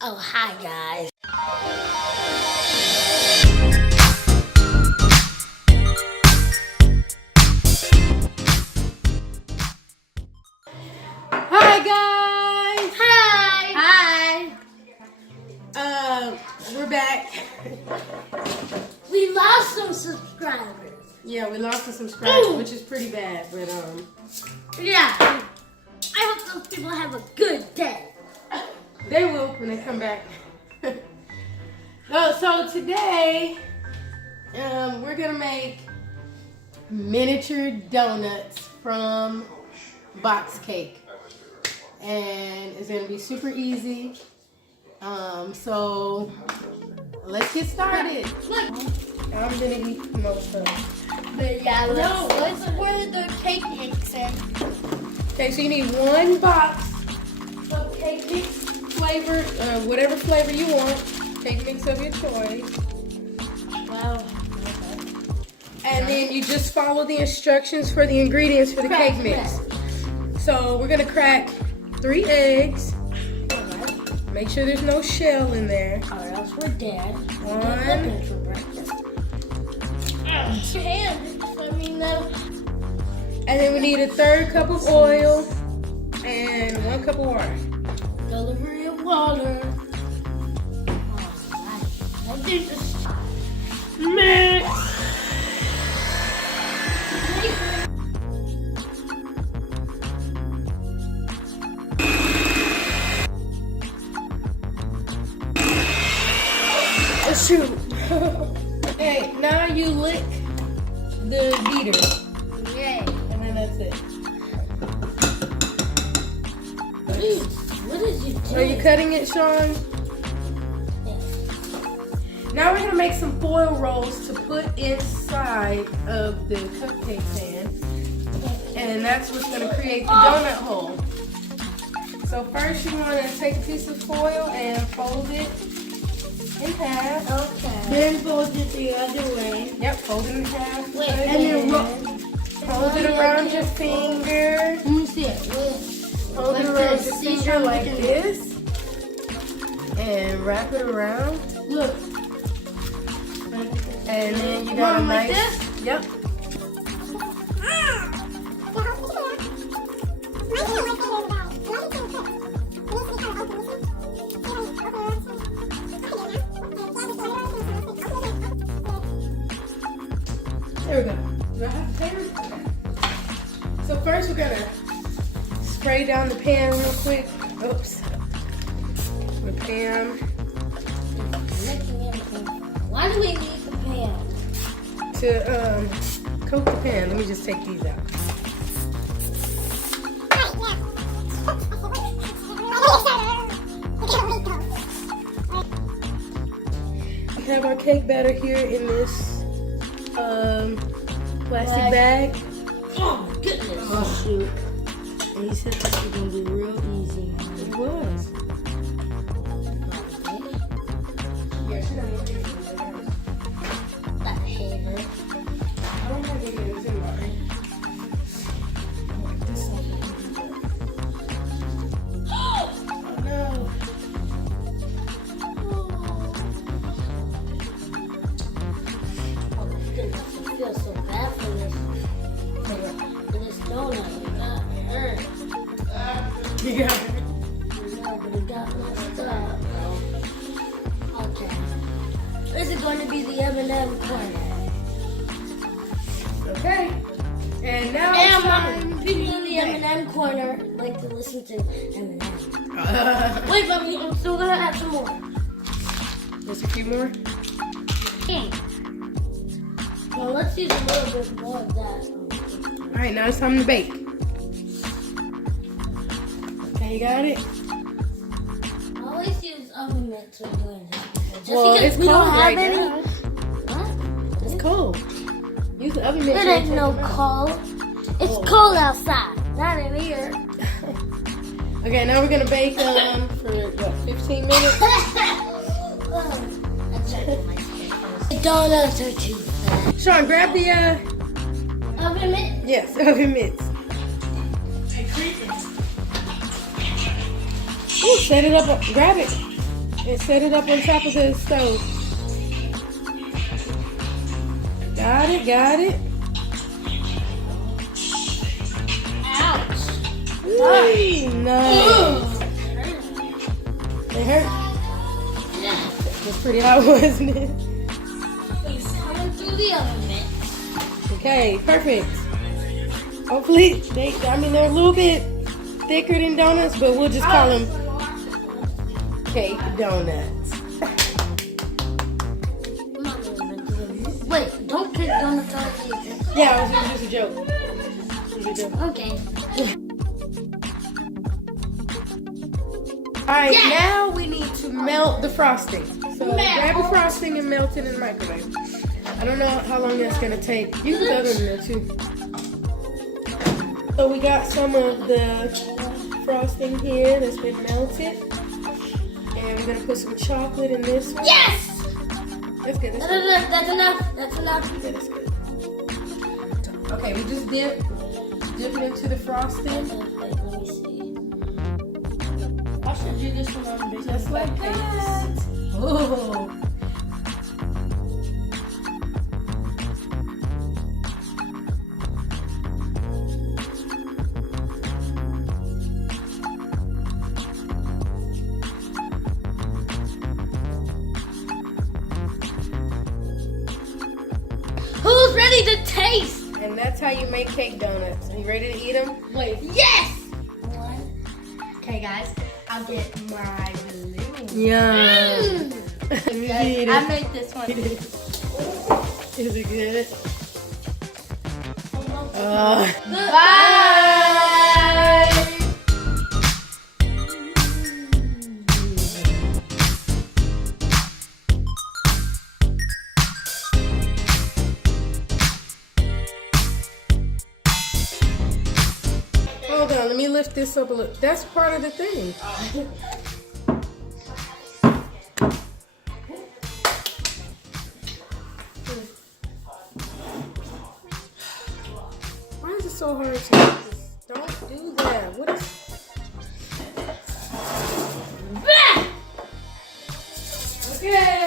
Oh, hi guys. Hi guys. Hi. We're back. We lost some subscribers. Yeah, we lost some subscribers, which is pretty bad, but Yeah. I hope those people have a good day. they will when they come back. So today, we're gonna make miniature donuts from box cake, and it's gonna be super easy. So let's get started. Look. I'm gonna eat most of it. But yeah, let's pour the cake mix in. Okay, so you need one box of cake mix flavor, whatever flavor you want. Cake mix of your choice. Wow. And then you just follow the instructions for the ingredients for the cake mix. So we're gonna crack 3 eggs. Make sure there's no shell in there. Or else we're dead. One. For breakfast. Let me know. And then we need a 1/3 cup of oil and 1 cup of water. Delivery of water. I think this mix. Shoot. Okay, now you lick the beater. Yay. And then that's it. What is you doing? Are you cutting it, Sean? Yes. Now we're gonna make some foil rolls to put inside of the cupcake pan. And that's what's gonna create the donut hole. So first you wanna take a piece of foil and fold it in half. Okay. Then fold it the other way. Yep, fold it in half. Wait, and then hold it around your finger. Let me see it. Hold it around your finger like this. And wrap it around. Look. And then you got a like nice. this? Yep. There we go. Do I have the paper? So first we're gonna spray down the pan real quick. Oops. The pan. Why do we need the pan? To coat the pan. Let me just take these out. We have our cake batter here in this plastic bag. Oh my goodness. Oh shoot. And he said this was gonna be real easy. It was. Yeah, she doesn't want That hater. I don't have any of this in mine. Oh no. Oh my goodness, I feel so bad for this. For this donut. It got hurt. You got it. Yeah, but it got messed up. Okay. This is going to be the M&M corner. Okay. And now And it's time. people in the M&M corner like to listen to M&M. Wait, but I'm still gonna add some more. Just a few more. Well, let's use a little bit more of that. All right, now it's time to bake. Okay, you got it? I always use oven mitts when doing this. Just Well, because it's we don't cold have right any. now. What? It's cold. Use the oven mitt. It ain't no cold. It's cold outside, not in here. Okay, now we're gonna bake for what, 15 minutes? The donuts are too fat. Sean, grab the Oven mitt? yes, oven mitts. Ooh, set it up. Grab it. and set it up on top of the stove. Got it, got it. Ouch. Ooh, nice. It hurt. Yeah. It's pretty hot, wasn't it? It's coming through the oven, man. Okay, perfect. Hopefully, they're a little bit thicker than donuts, but we'll just call them cake donuts. Wait, don't cake donuts out of here. Yeah, it was just a joke. It was a joke. Okay. Alright, Yes. now we need to melt the frosting. So grab the frosting and melt it in the microwave. I don't know how long that's going to take. You can put it in there too. So we got some of the frosting here that's been melted. And we're going to put some chocolate in this one. Yes! That's good. That's That's good. enough. That's enough. That's enough. Yeah, that's good. Okay, we just dip it into the frosting. Wait, let me see. I should do this one on the Just like that. Oh. Who's ready to taste? And that's how you make cake donuts. Are you ready to eat them? Wait. Yes! One. Okay, guys. I'll get my balloon. Yum. Guys, I made this one. Is it good? Bye! Hold on, let me lift this up a little. That's part of the thing. Why is it so hard to don't do that. What is Bah! okay?